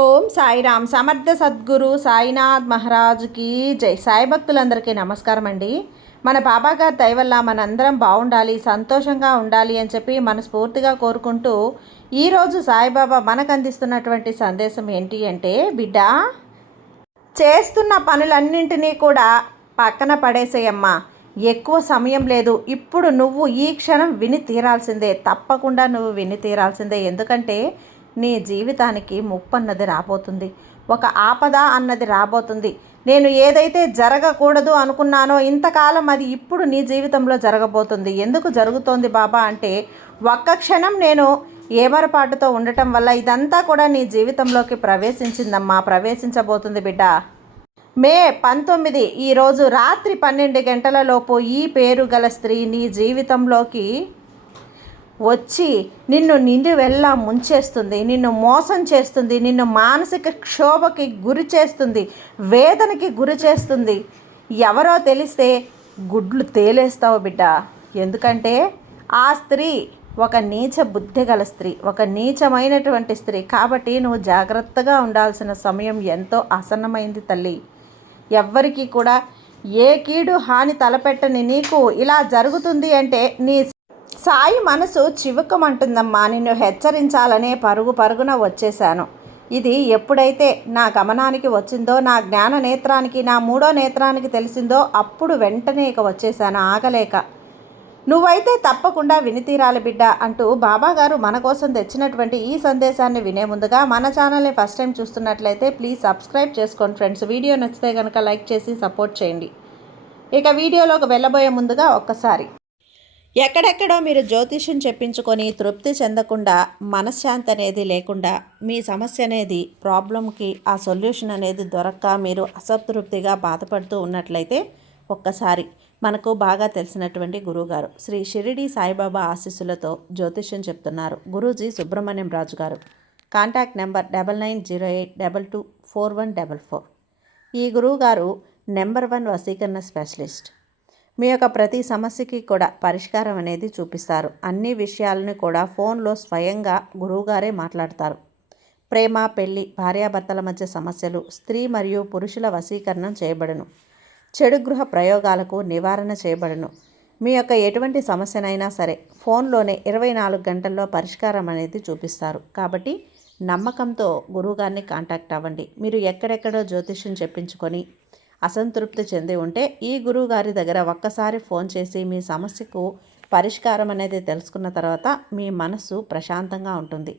ఓం సాయిరామ్. సమర్థ సద్గురు సాయినాథ్ మహారాజుకి జై. సాయి భక్తులందరికీ నమస్కారం అండి. మన బాబాగారి దయ వల్ల మనందరం బాగుండాలి, సంతోషంగా ఉండాలి అని చెప్పి మనస్ఫూర్తిగా కోరుకుంటూ ఈరోజు సాయిబాబా మనకు అందిస్తున్నటువంటి సందేశం ఏంటి అంటే, బిడ్డ, చేస్తున్న పనులన్నింటినీ కూడా పక్కన పడేసేయమ్మా. ఎక్కువ సమయం లేదు. ఇప్పుడు నువ్వు ఈ క్షణం విని తీరాల్సిందే. తప్పకుండా నువ్వు విని తీరాల్సిందే. ఎందుకంటే నీ జీవితానికి ముప్పన్నది రాబోతుంది. ఒక ఆపద అన్నది రాబోతుంది. నేను ఏదైతే జరగకూడదు అనుకున్నానో ఇంతకాలం అది ఇప్పుడు నీ జీవితంలో జరగబోతుంది. ఎందుకు జరుగుతోంది బాబా అంటే, ఒక్క క్షణం నేను ఏమరపాటుతో ఉండటం వల్ల ఇదంతా కూడా నీ జీవితంలోకి ప్రవేశించిందమ్మా, ప్రవేశించబోతుంది బిడ్డ. మే 19 ఈరోజు రాత్రి 12 గంటలలోపు ఈ పేరు గల స్త్రీ నీ జీవితంలోకి వచ్చి నిన్ను వెళ్ళా ముంచేస్తుంది, నిన్ను మోసం చేస్తుంది, నిన్ను మానసిక క్షోభకి గురి చేస్తుంది, వేదనకి గురి చేస్తుంది. ఎవరో తెలిస్తే గుడ్లు తేలేస్తావు బిడ్డ. ఎందుకంటే ఆ స్త్రీ ఒక నీచ బుద్ధి గల స్త్రీ, ఒక నీచమైనటువంటి స్త్రీ. కాబట్టి నువ్వు జాగ్రత్తగా ఉండాల్సిన సమయం ఎంతో ఆసన్నమైంది తల్లి. ఎవ్వరికీ కూడా ఏ కీడు హాని తలపెట్టని నీకు ఇలా జరుగుతుంది అంటే నీ సాయి మనసు చివుకమంటుందమ్మా. నిన్ను హెచ్చరించాలనే పరుగున వచ్చేశాను. ఇది ఎప్పుడైతే నా గమనానికి వచ్చిందో, నా జ్ఞాన నేత్రానికి, నా మూడో నేత్రానికి తెలిసిందో అప్పుడు వెంటనే ఇక వచ్చేశాను ఆగలేక. నువ్వైతే తప్పకుండా వినితీరాలి బిడ్డ అంటూ బాబాగారు మన కోసం తెచ్చినటువంటి ఈ సందేశాన్ని వినే ముందుగా మన ఛానల్ని ఫస్ట్ టైం చూస్తున్నట్లయితే ప్లీజ్ సబ్స్క్రైబ్ చేసుకోండి ఫ్రెండ్స్. వీడియో నచ్చితే కనుక లైక్ చేసి సపోర్ట్ చేయండి. ఇక వీడియోలోకి వెళ్ళబోయే ముందుగా ఒక్కసారి, ఎక్కడెక్కడో మీరు జ్యోతిష్యం చెప్పించుకొని తృప్తి చెందకుండా, మనశ్శాంతి అనేది లేకుండా, మీ సమస్య అనేది ప్రాబ్లంకి ఆ సొల్యూషన్ అనేది దొరక్క మీరు అసంతృప్తిగా బాధపడుతూ ఉన్నట్లయితే ఒక్కసారి మనకు బాగా తెలిసినటువంటి గురువుగారు శ్రీ షిరిడి సాయిబాబా ఆశీస్సులతో జ్యోతిష్యం చెప్తున్నారు గురూజీ సుబ్రహ్మణ్యం రాజు గారు. Contact number 9908224144. ఈ గురువుగారు నెంబర్ 1 వశీకరణ స్పెషలిస్ట్. మీ యొక్క ప్రతి సమస్యకి కూడా పరిష్కారం అనేది చూపిస్తారు. అన్ని విషయాలను కూడా ఫోన్లో స్వయంగా గురువుగారే మాట్లాడతారు. ప్రేమ, పెళ్లి, భార్యాభర్తల మధ్య సమస్యలు, స్త్రీ మరియు పురుషుల వశీకరణం చేయబడును. చెడు గృహ ప్రయోగాలకు నివారణ చేయబడును. మీ యొక్క ఎటువంటి సమస్యనైనా సరే ఫోన్లోనే 24 గంటల్లో పరిష్కారం అనేది చూపిస్తారు. కాబట్టి నమ్మకంతో గురువుగారిని కాంటాక్ట్ అవ్వండి. మీరు ఎక్కడెక్కడో జ్యోతిష్యం చెప్పించుకొని అసంతృప్తి చెంది ఉంటే ఈ గురువుగారి దగ్గర ఒక్కసారి ఫోన్ చేసి మీ సమస్యకు పరిష్కారం అనేది తెలుసుకున్న తర్వాత మీ మనస్సు ప్రశాంతంగా ఉంటుంది.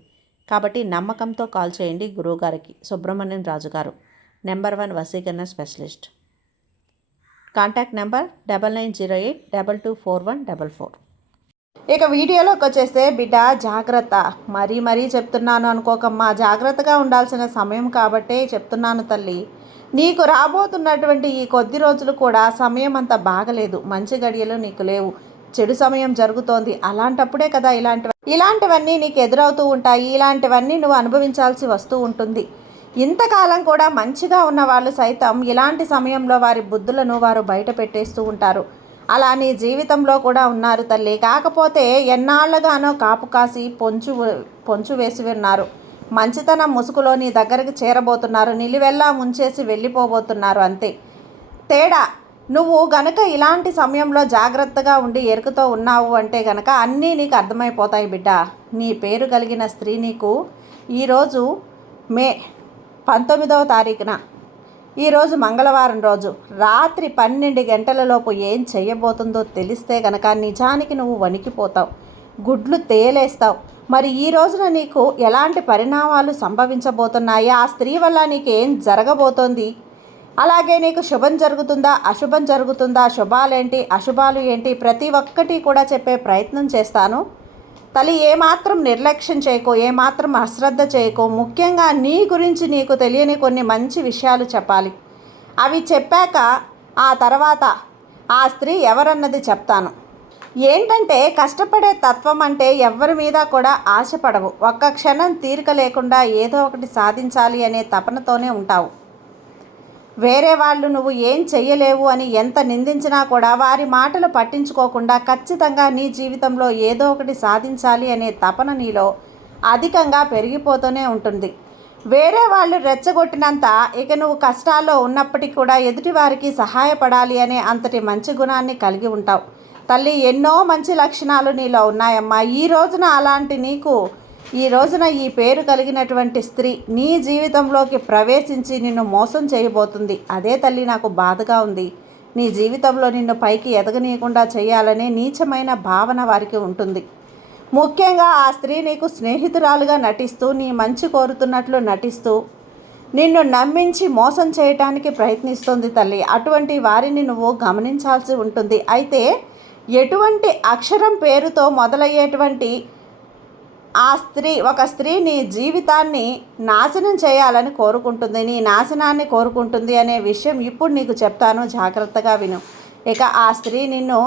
కాబట్టి నమ్మకంతో కాల్ చేయండి గురువుగారికి. సుబ్రహ్మణ్యం రాజు గారు, నెంబర్ 1 వశీకరణ స్పెషలిస్ట్. Contact number 9908224144. ఇక వీడియోలోకి వచ్చేస్తే, బిడ్డ జాగ్రత్త. మరీ చెప్తున్నాను అనుకోకమ్మా. జాగ్రత్తగా ఉండాల్సిన సమయం కాబట్టే చెప్తున్నాను తల్లి. నీకు రాబోతున్నటువంటి ఈ కొద్ది రోజులు కూడా సమయం అంత బాగలేదు. మంచి గడియలు నీకు లేవు. చెడు సమయం జరుగుతోంది. అలాంటప్పుడే కదా ఇలాంటివన్నీ నీకు ఎదురవుతూ ఉంటాయి. ఇలాంటివన్నీ నువ్వు అనుభవించాల్సి వస్తూ ఉంటుంది. ఇంతకాలం కూడా మంచిగా ఉన్న వాళ్ళు సైతం ఇలాంటి సమయంలో వారి బుద్ధులను వారు బయట పెట్టేస్తూ ఉంటారు. అలా నీ జీవితంలో కూడా ఉన్నారు తల్లి. కాకపోతే ఎన్నాళ్ళుగానో కాపు కాసి పొంచు వేసి ఉన్నారు. మంచితనం ముసుగులో నీ దగ్గరికి చేరబోతున్నారు. నిలువెల్లా ముంచేసి వెళ్ళిపోబోతున్నారు. అంతే తేడా. నువ్వు గనక ఇలాంటి సమయంలో జాగ్రత్తగా ఉండి ఎరుకతో ఉన్నావు అంటే గనక అన్నీ నీకు అర్థమైపోతాయి బిడ్డ. నీ పేరు కలిగిన స్త్రీ నీకు ఈరోజు మే 19వ తారీఖున, ఈరోజు మంగళవారం రోజు రాత్రి 12 గంటలలోపు ఏం చెయ్యబోతుందో తెలిస్తే గనక నిజానికి నువ్వు వణికిపోతావు, గుడ్లు తేలేస్తావు. మరి ఈ రోజున నీకు ఎలాంటి పరిణామాలు సంభవించబోతున్నాయి, ఆ స్త్రీ వల్ల నీకు ఏం జరగబోతోంది, అలాగే నీకు శుభం జరుగుతుందా, అశుభం జరుగుతుందా, శుభాలేంటి, అశుభాలు ఏంటి, ప్రతి ఒక్కటి కూడా చెప్పే ప్రయత్నం చేస్తాను తల్లి. ఏమాత్రం నిర్లక్ష్యం చేయకో, ఏమాత్రం అశ్రద్ధ చేయకో. ముఖ్యంగా నీ గురించి నీకు తెలియని కొన్ని మంచి విషయాలు చెప్పాలి. అవి చెప్పాక ఆ తర్వాత ఆ స్త్రీ ఎవరన్నది చెప్తాను. ఏంటంటే, కష్టపడే తత్వం అంటే ఎవరి మీద కూడా ఆశపడవు. ఒక్క క్షణం తీరిక లేకుండా ఏదో ఒకటి సాధించాలి అనే తపనతోనే ఉంటావు. వేరే వాళ్ళు నువ్వు ఏం చెయ్యలేవు అని ఎంత నిందించినా కూడా వారి మాటలు పట్టించుకోకుండా ఖచ్చితంగా నీ జీవితంలో ఏదో ఒకటి సాధించాలి అనే తపన నీలో అధికంగా పెరిగిపోతూనే ఉంటుంది. వేరే వాళ్ళు రెచ్చగొట్టినంత ఇక నువ్వు కష్టాల్లో ఉన్నప్పటికీ కూడా ఎదుటివారికి సహాయపడాలి అనే అంతటి మంచి గుణాన్ని కలిగి ఉంటావు తల్లి. ఎన్నో మంచి లక్షణాలు నీలో ఉన్నాయమ్మా. ఈ రోజున ఈ పేరు కలిగినటువంటి స్త్రీ నీ జీవితంలోకి ప్రవేశించి నిన్ను మోసం చేయబోతుంది. అదే తల్లి నాకు బాధగా ఉంది. నీ జీవితంలో నిన్ను పైకి ఎదగనీయకుండా చేయాలనే నీచమైన భావన వారికి ఉంటుంది. ముఖ్యంగా ఆ స్త్రీ నీకు స్నేహితురాలుగా నటిస్తూ నీ మంచి కోరుతున్నట్లు నటిస్తూ నిన్ను నమ్మించి మోసం చేయటానికి ప్రయత్నిస్తుంది తల్లి. అటువంటి వారిని నువ్వు గమనించాల్సి ఉంటుంది. అయితే ఎటువంటి అక్షరం పేరుతో మొదలయ్యేటువంటి ఒక స్త్రీ నీ జీవితాన్ని నాశనం చేయాలని కోరుకుంటుంది, నీ నాశనాన్ని కోరుకుంటుంది అనే విషయం ఇప్పుడు నీకు చెప్తాను, జాగ్రత్తగా విను. ఇక ఆ స్త్రీ నిన్ను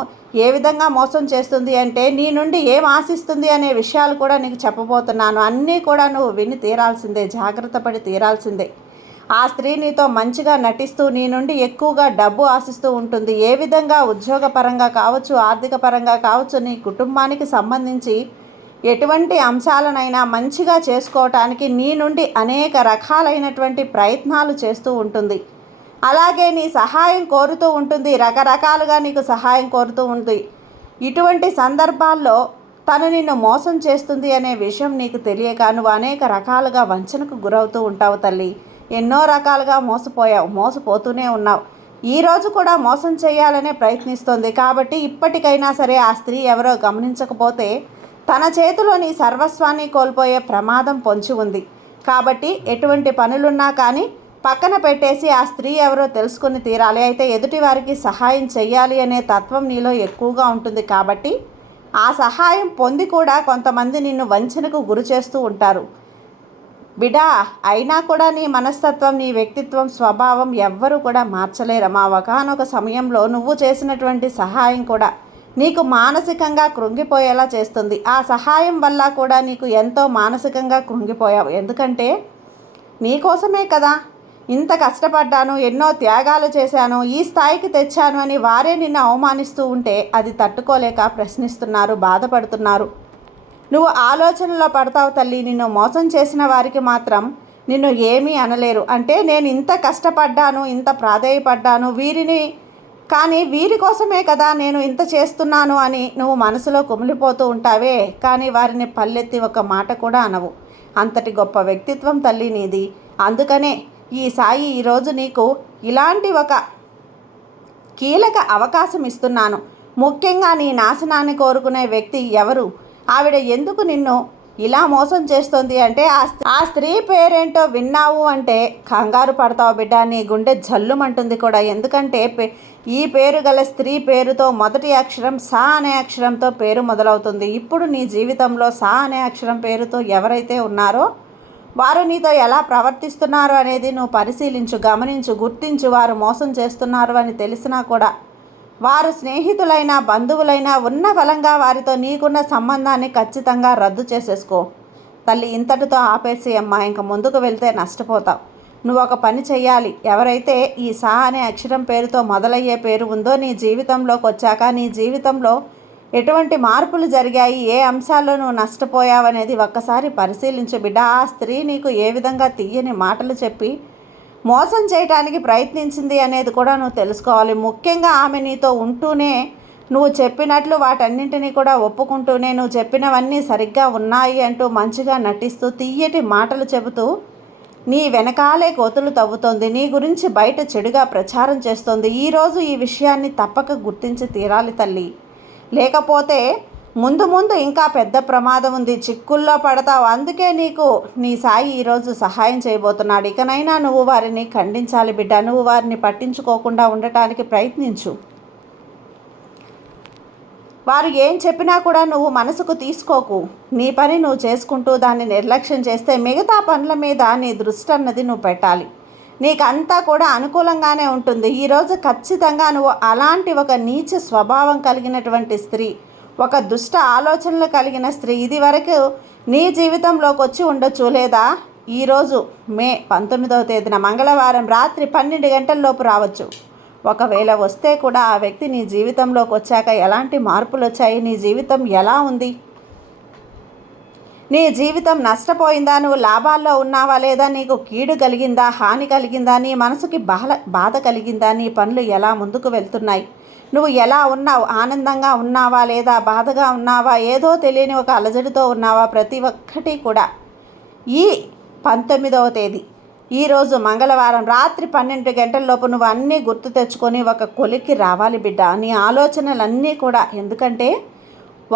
ఏ విధంగా మోసం చేస్తుంది అంటే నీ నుండి ఏం ఆశిస్తుంది అనే విషయాలు కూడా నీకు చెప్పబోతున్నాను. అన్నీ కూడా నువ్వు విని తీరాల్సిందే, జాగ్రత్త పడి తీరాల్సిందే. ఆ స్త్రీ నీతో మంచిగా నటిస్తూ నీ నుండి ఎక్కువగా డబ్బు ఆశిస్తూ ఉంటుంది. ఏ విధంగా ఉద్యోగపరంగా కావచ్చు, ఆర్థిక పరంగా కావచ్చు, నీ కుటుంబానికి సంబంధించి ఎటువంటి అంశాలనైనా మంచిగా చేసుకోవటానికి నీ నుండి అనేక రకాలైనటువంటి ప్రయత్నాలు చేస్తూ ఉంటుంది. అలాగే నీ సహాయం కోరుతూ ఉంటుంది, రకరకాలుగా నీకు సహాయం కోరుతూ ఉంటుంది. ఇటువంటి సందర్భాల్లో తను నిన్ను మోసం చేస్తుంది అనే విషయం నీకు తెలియక నువ్వు అనేక రకాలుగా వంచనకు గురవుతూ ఉంటావు తల్లి. ఎన్నో రకాలుగా మోసపోతూనే ఉన్నావు. ఈరోజు కూడా మోసం చేయాలనే ప్రయత్నిస్తుంది. కాబట్టి ఇప్పటికైనా సరే ఆ స్త్రీ ఎవరో గమనించకపోతే తన చేతిలో నీ సర్వస్వాన్ని కోల్పోయే ప్రమాదం పొంచి ఉంది. కాబట్టి ఎటువంటి పనులున్నా కానీ పక్కన పెట్టేసి ఆ స్త్రీ ఎవరో తెలుసుకుని తీరాలి. అయితే ఎదుటి వారికి సహాయం చెయ్యాలి అనే తత్వం నీలో ఎక్కువగా ఉంటుంది. కాబట్టి ఆ సహాయం పొంది కూడా కొంతమంది నిన్ను వంచనకు గురి చేస్తూ ఉంటారు. బిడా, అయినా కూడా నీ మనస్తత్వం, నీ వ్యక్తిత్వం, స్వభావం ఎవ్వరూ కూడా మార్చలేరమ్మా. ఒకానొక సమయంలో నువ్వు చేసినటువంటి సహాయం కూడా నీకు మానసికంగా కృంగిపోయేలా చేస్తుంది. ఆ సహాయం వల్ల కూడా నీకు ఎంతో మానసికంగా కృంగిపోయావు. ఎందుకంటే నీకోసమే కదా ఇంత కష్టపడ్డాను, ఎన్నో త్యాగాలు చేశాను, ఈ స్థాయికి తెచ్చాను అని వారే నిన్ను అవమానిస్తూ ఉంటే అది తట్టుకోలేక ప్రశ్నిస్తున్నారు, బాధపడుతున్నారు. నువ్వు ఆలోచనలో పడతావు తల్లి. నిన్ను మోసం చేసిన వారికి మాత్రం నిన్ను ఏమీ అనలేరు. అంటే నేను ఇంత కష్టపడ్డాను, ఇంత ప్రాధేయపడ్డాను కానీ వీరి కోసమే కదా నేను ఇంత చేస్తున్నాను అని నువ్వు మనసులో కుమిలిపోతూ ఉంటావే. కానీ వారిని పల్లెత్తి ఒక మాట కూడా అనవు. అంతటి గొప్ప వ్యక్తిత్వం తల్లి నీది. అందుకనే ఈ సాయి ఈరోజు నీకు ఇలాంటి ఒక కీలక అవకాశం ఇస్తున్నాను. ముఖ్యంగా నీ నాశనాన్ని కోరుకునే వ్యక్తి ఎవరు, ఆవిడ ఎందుకు నిన్ను ఇలా మోసం చేస్తుంది అంటే ఆ స్త్రీ పేరేంటో విన్నావు అంటే కంగారు పడతావు బిడ్డ. నీ గుండె జల్లుమంటుంది కూడా. ఎందుకంటే ఈ పేరు గల స్త్రీ పేరుతో మొదటి అక్షరం సా అనే అక్షరంతో పేరు మొదలవుతుంది. ఇప్పుడు నీ జీవితంలో సా అనే అక్షరం పేరుతో ఎవరైతే ఉన్నారో వారు నీతో ఎలా ప్రవర్తిస్తున్నారు అనేది నువ్వు పరిశీలించు, గమనించు, గుర్తించు. వారు మోసం చేస్తున్నారు అని తెలిసినా కూడా వారు స్నేహితులైనా బంధువులైనా ఉన్న బలంగా వారితో నీకున్న సంబంధాన్ని ఖచ్చితంగా రద్దు చేసేసుకో తల్లి. ఇంతటితో ఆపేసి అమ్మా, ఇంక ముందుకు వెళ్తే నష్టపోతావు. నువ్వు ఒక పని చెయ్యాలి. ఎవరైతే ఈ సా అనే అక్షరం పేరుతో మొదలయ్యే పేరు ఉందో నీ జీవితంలోకి వచ్చాక నీ జీవితంలో ఎటువంటి మార్పులు జరిగాయి, ఏ అంశాల్లో నువ్వు నష్టపోయావనేది ఒక్కసారి పరిశీలించు బిడ్డ. ఆ స్త్రీ నీకు ఏ విధంగా తీయని మాటలు చెప్పి మోసం చేయడానికి ప్రయత్నించింది అనేది కూడా నువ్వు తెలుసుకోవాలి. ముఖ్యంగా ఆమె నీతో ఉంటూనే నువ్వు చెప్పినట్లు వాటన్నింటినీ కూడా ఒప్పుకుంటూనే నువ్వు చెప్పినవన్నీ సరిగ్గా ఉన్నాయి అంటూ మంచిగా నటిస్తూ తీయటి మాటలు చెబుతూ నీ వెనకాలే కోతులు తవ్వుతోంది. నీ గురించి బయట చెడుగా ప్రచారం చేస్తోంది. ఈరోజు ఈ విషయాన్ని తప్పక గుర్తించి తీరాలి తల్లి. లేకపోతే ముందు ఇంకా పెద్ద ప్రమాదం ఉంది, చిక్కుల్లో పడతావు. అందుకే నీకు నీ సాయి ఈరోజు సహాయం చేయబోతున్నాడు. ఇకనైనా నువ్వు వారిని ఖండించాలి బిడ్డ. నువ్వు వారిని పట్టించుకోకుండా ఉండటానికి ప్రయత్నించు. వారు ఏం చెప్పినా కూడా నువ్వు మనసుకు తీసుకోకు. నీ పని నువ్వు చేసుకుంటూ దాన్ని నిర్లక్ష్యం చేస్తే మిగతా పనుల మీద నీ దృష్టి అన్నది నువ్వు పెట్టాలి. నీకంతా కూడా అనుకూలంగానే ఉంటుంది. ఈరోజు ఖచ్చితంగా నువ్వు అలాంటి ఒక నీచ స్వభావం కలిగినటువంటి స్త్రీ, ఒక దుష్ట ఆలోచనలు కలిగిన స్త్రీ ఇదివరకు నీ జీవితంలోకి వచ్చి ఉండొచ్చు. లేదా ఈరోజు మే 19వ తేదీన మంగళవారం రాత్రి 12 గంటలలోపు రావచ్చు. ఒకవేళ వస్తే కూడా ఆ వ్యక్తి నీ జీవితంలోకి వచ్చాక ఎలాంటి మార్పులు వచ్చాయి, నీ జీవితం ఎలా ఉంది, నీ జీవితం నష్టపోయిందా, నువ్వు లాభాల్లో ఉన్నావా లేదా, నీకు కీడు కలిగిందా, హాని కలిగిందా, నీ మనసుకి బాధ కలిగిందా, నీ పనులు ఎలా ముందుకు వెళ్తున్నాయి, నువ్వు ఎలా ఉన్నావు, ఆనందంగా ఉన్నావా లేదా, బాధగా ఉన్నావా, ఏదో తెలియని ఒక అలజడితో ఉన్నావా, ప్రతి ఒక్కటి కూడా ఈ 19వ తేదీ ఈరోజు మంగళవారం రాత్రి 12 గంటలలోపు నువ్వు అన్నీ గుర్తు తెచ్చుకొని ఒక కొలిక్కి రావాలి బిడ్డ. నీ ఆలోచనలన్నీ కూడా, ఎందుకంటే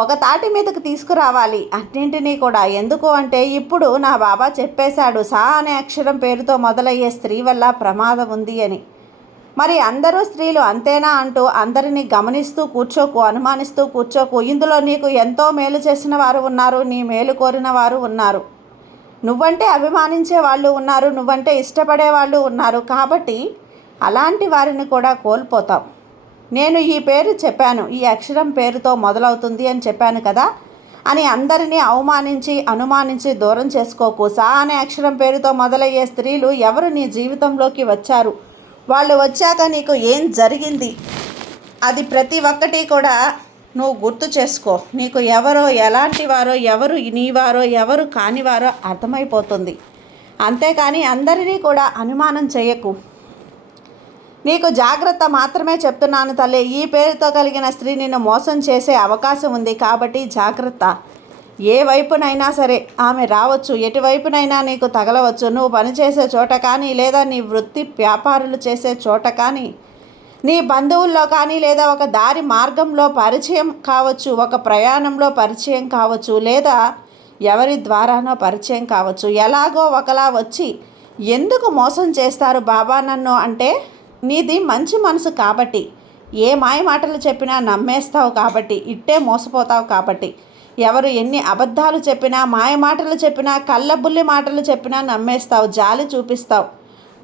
ఒక తాటి మీదకు తీసుకురావాలి అన్నింటినీ కూడా. ఎందుకు అంటే ఇప్పుడు నా బాబా చెప్పేశాడు, సా అనే అక్షరం పేరుతో మొదలయ్యే స్త్రీ వల్ల ప్రమాదం ఉంది అని. మరి అందరూ స్త్రీలు అంతేనా అంటూ అందరినీ గమనిస్తూ కూర్చోకు, అనుమానిస్తూ కూర్చోకు. ఇందులో నీకు ఎంతో మేలు చేసిన వారు ఉన్నారు, నీ మేలు కోరిన వారు ఉన్నారు, నువ్వంటే అభిమానించే వాళ్ళు ఉన్నారు, నువ్వంటే ఇష్టపడే వాళ్ళు ఉన్నారు. కాబట్టి అలాంటి వారిని కూడా కోల్పోతావు. నేను ఈ పేరు చెప్పాను, ఈ అక్షరం పేరుతో మొదలవుతుంది అని చెప్పాను కదా అని అందరినీ అవమానించి అనుమానించి దూరం చేసుకోకు. సా అనే అక్షరం పేరుతో మొదలయ్యే స్త్రీలు ఎవరు నీ జీవితంలోకి వచ్చారు, వాళ్ళు వచ్చాక నీకు ఏం జరిగింది, అది ప్రతి ఒక్కటి కూడా నువ్వు గుర్తు చేసుకో. నీకు ఎవరో ఎలాంటి వారో, ఎవరు నీవారో ఎవరు కానివారో అర్థమైపోతుంది. అంతేకాని అందరినీ కూడా అనుమానం చేయకు. నీకు జాగ్రత్త మాత్రమే చెప్తున్నాను తల్లి. ఈ పేరుతో కలిగిన స్త్రీ నిన్ను మోసం చేసే అవకాశం ఉంది, కాబట్టి జాగ్రత్త. ఏ వైపునైనా సరే ఆమె రావచ్చు, ఎటువైపునైనా నీకు తగలవచ్చు. నువ్వు పనిచేసే చోట కానీ, లేదా నీ వృత్తి వ్యాపారులు చేసే చోట కానీ, నీ బంధువుల్లో కానీ, లేదా ఒక దారి మార్గంలో పరిచయం కావచ్చు, ఒక ప్రయాణంలో పరిచయం కావచ్చు, లేదా ఎవరి ద్వారానో పరిచయం కావచ్చు. ఎలాగో ఒకలా వచ్చి ఎందుకు మోసం చేస్తారు బాబా నన్ను అంటే, నీది మంచి మనసు కాబట్టి, ఏ మాయ మాటలు చెప్పినా నమ్మేస్తావు కాబట్టి, ఇట్టే మోసపోతావు కాబట్టి. ఎవరు ఎన్ని అబద్ధాలు చెప్పినా, మాయ మాటలు చెప్పినా, కళ్ళబుల్లి మాటలు చెప్పినా నమ్మేస్తావు, జాలి చూపిస్తావు.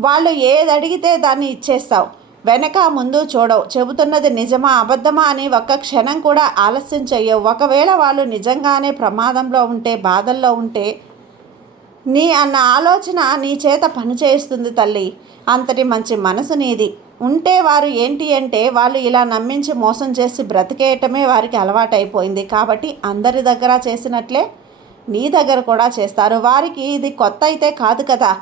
వాళ్ళు ఏది అడిగితే దాన్ని ఇచ్చేస్తావు, వెనక ముందు చూడవు. చెబుతున్నది నిజమా అబద్ధమా అని ఒక్క క్షణం కూడా ఆలస్యం చెయ్యవు. ఒకవేళ వాళ్ళు నిజంగానే ప్రమాదంలో ఉంటే, బాధల్లో ఉంటే, నీ అన్న ఆలోచన నీ చేత పనిచేస్తుంది తల్లి. అంతటి మంచి మనసు నీది ఉంటే వారు ఏంటి అంటే, వాళ్ళు ఇలా నమ్మించి మోసం చేసి బ్రతికేయటమే వారికి అలవాటైపోయింది. కాబట్టి అందరి దగ్గర చేసినట్లే నీ దగ్గర కూడా చేస్తారు. వారికి ఇది కొత్త అయితే కాదు కదా,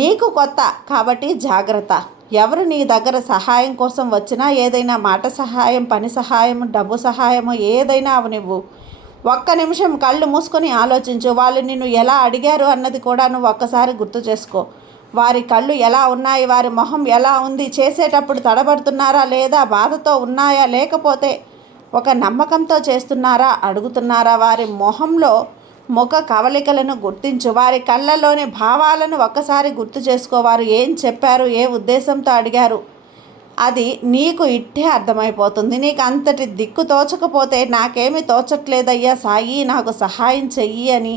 నీకు కొత్త. కాబట్టి జాగ్రత్త. ఎవరు నీ దగ్గర సహాయం కోసం వచ్చినా, ఏదైనా మాట సహాయం, పని సహాయం, డబ్బు సహాయము ఏదైనా అవనివ్వు. ఒక్క నిమిషం కళ్ళు మూసుకొని ఆలోచించు. వాళ్ళు నిన్ను ఎలా అడిగారు అన్నది కూడా నువ్వు ఒక్కసారి గుర్తు చేసుకో. వారి కళ్ళు ఎలా ఉన్నాయి, వారి మొహం ఎలా ఉంది, చేసేటప్పుడు తడబడుతున్నారా లేదా, బాధతో ఉన్నాయా, లేకపోతే ఒక నమ్మకంతో చేస్తున్నారా, అడుగుతున్నారా. వారి మొహంలో ముఖ కవలికలను గుర్తించు. వారి కళ్ళలోని భావాలను ఒక్కసారి గుర్తు చేసుకో. వారు ఏం చెప్పారు, ఏ ఉద్దేశంతో అడిగారు, అది నీకు ఇట్టే అర్థమైపోతుంది. నీకు అంతటి దిక్కు తోచకపోతే, నాకేమీ తోచట్లేదయ్యా సాయి, నాకు సహాయం చెయ్యి అని,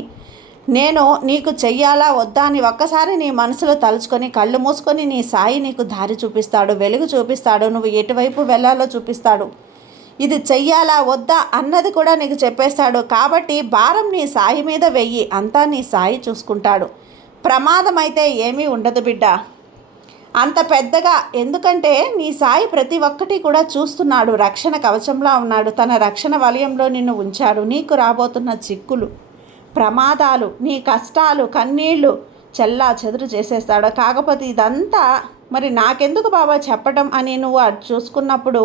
నేను నీకు చెయ్యాలా వద్దా అని ఒక్కసారి నీ మనసులో తలుచుకొని కళ్ళు మూసుకొని నీ సాయి నీకు దారి చూపిస్తాడు, వెలుగు చూపిస్తాడు, నువ్వు ఎటువైపు వెళ్ళాలో చూపిస్తాడు. ఇది చెయ్యాలా వద్దా అన్నది కూడా నీకు చెప్పేస్తాడు. కాబట్టి భారం నీ సాయి మీద వెయ్యి, అంతా నీ సాయి చూసుకుంటాడు. ప్రమాదం అయితే ఏమీ ఉండదు బిడ్డ, అంత పెద్దగా. ఎందుకంటే నీ సాయి ప్రతి ఒక్కటి కూడా చూస్తున్నాడు, రక్షణ కవచంలా ఉన్నాడు, తన రక్షణ వలయంలో నిన్ను ఉంచాడు. నీకు రాబోతున్న చిక్కులు, ప్రమాదాలు, నీ కష్టాలు, కన్నీళ్ళు చెల్లా చెదురు చేసేస్తాడు. కాకపోతే ఇదంతా మరి నాకెందుకు బాబా చెప్పటం అని నువ్వు చూసుకున్నప్పుడు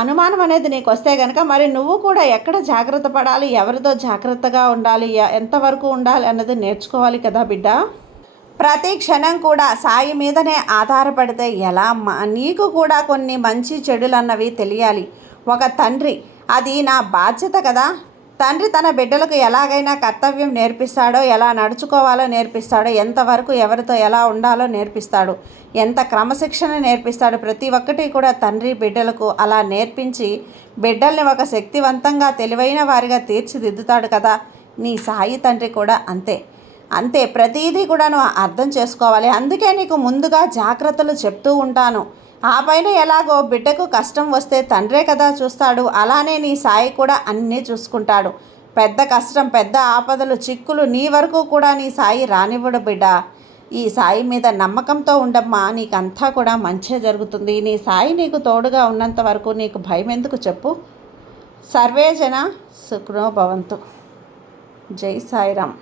అనుమానం అనేది నీకు వస్తే కనుక, మరి నువ్వు కూడా ఎక్కడ జాగ్రత్త పడాలి, ఎవరితో జాగ్రత్తగా ఉండాలి, ఎంతవరకు ఉండాలి అన్నది నేర్చుకోవాలి కదా బిడ్డ. ప్రతి క్షణం కూడా సాయి మీదనే ఆధారపడితే ఎలా అమ్మా? నీకు కూడా కొన్ని మంచి చెడులు అన్నవి తెలియాలి. ఒక తండ్రి, అది నా బాధ్యత కదా. తండ్రి తన బిడ్డలకు ఎలాగైనా కర్తవ్యం నేర్పిస్తాడో, ఎలా నడుచుకోవాలో నేర్పిస్తాడో, ఎంతవరకు ఎవరితో ఎలా ఉండాలో నేర్పిస్తాడు, ఎంత క్రమశిక్షణ నేర్పిస్తాడు. ప్రతి ఒక్కటి కూడా తండ్రి బిడ్డలకు అలా నేర్పించి బిడ్డల్ని ఒక శక్తివంతంగా తెలివైన వారిగా తీర్చిదిద్దుతాడు కదా. నీ సాయి తండ్రి కూడా అంతే అంతే. ప్రతిదీ కూడా నువ్వు అర్థం చేసుకోవాలి. అందుకే నీకు ముందుగా జాగ్రత్తలు చెప్తూ ఉంటాను. ఆ పైన ఎలాగో బిడ్డకు కష్టం వస్తే తండ్రే కదా చూస్తాడు, అలానే నీ సాయి కూడా అన్నీ చూసుకుంటాడు. పెద్ద కష్టం, పెద్ద ఆపదలు, చిక్కులు నీ వరకు కూడా నీ సాయి రానివ్వడు బిడ్డ. ఈ సాయి మీద నమ్మకంతో ఉండమ్మా, నీకంతా కూడా మంచే జరుగుతుంది. నీ సాయి నీకు తోడుగా ఉన్నంత వరకు నీకు భయం ఎందుకు చెప్పు. సర్వే జన సుఖినో భవంతు. జై సాయిరామ్.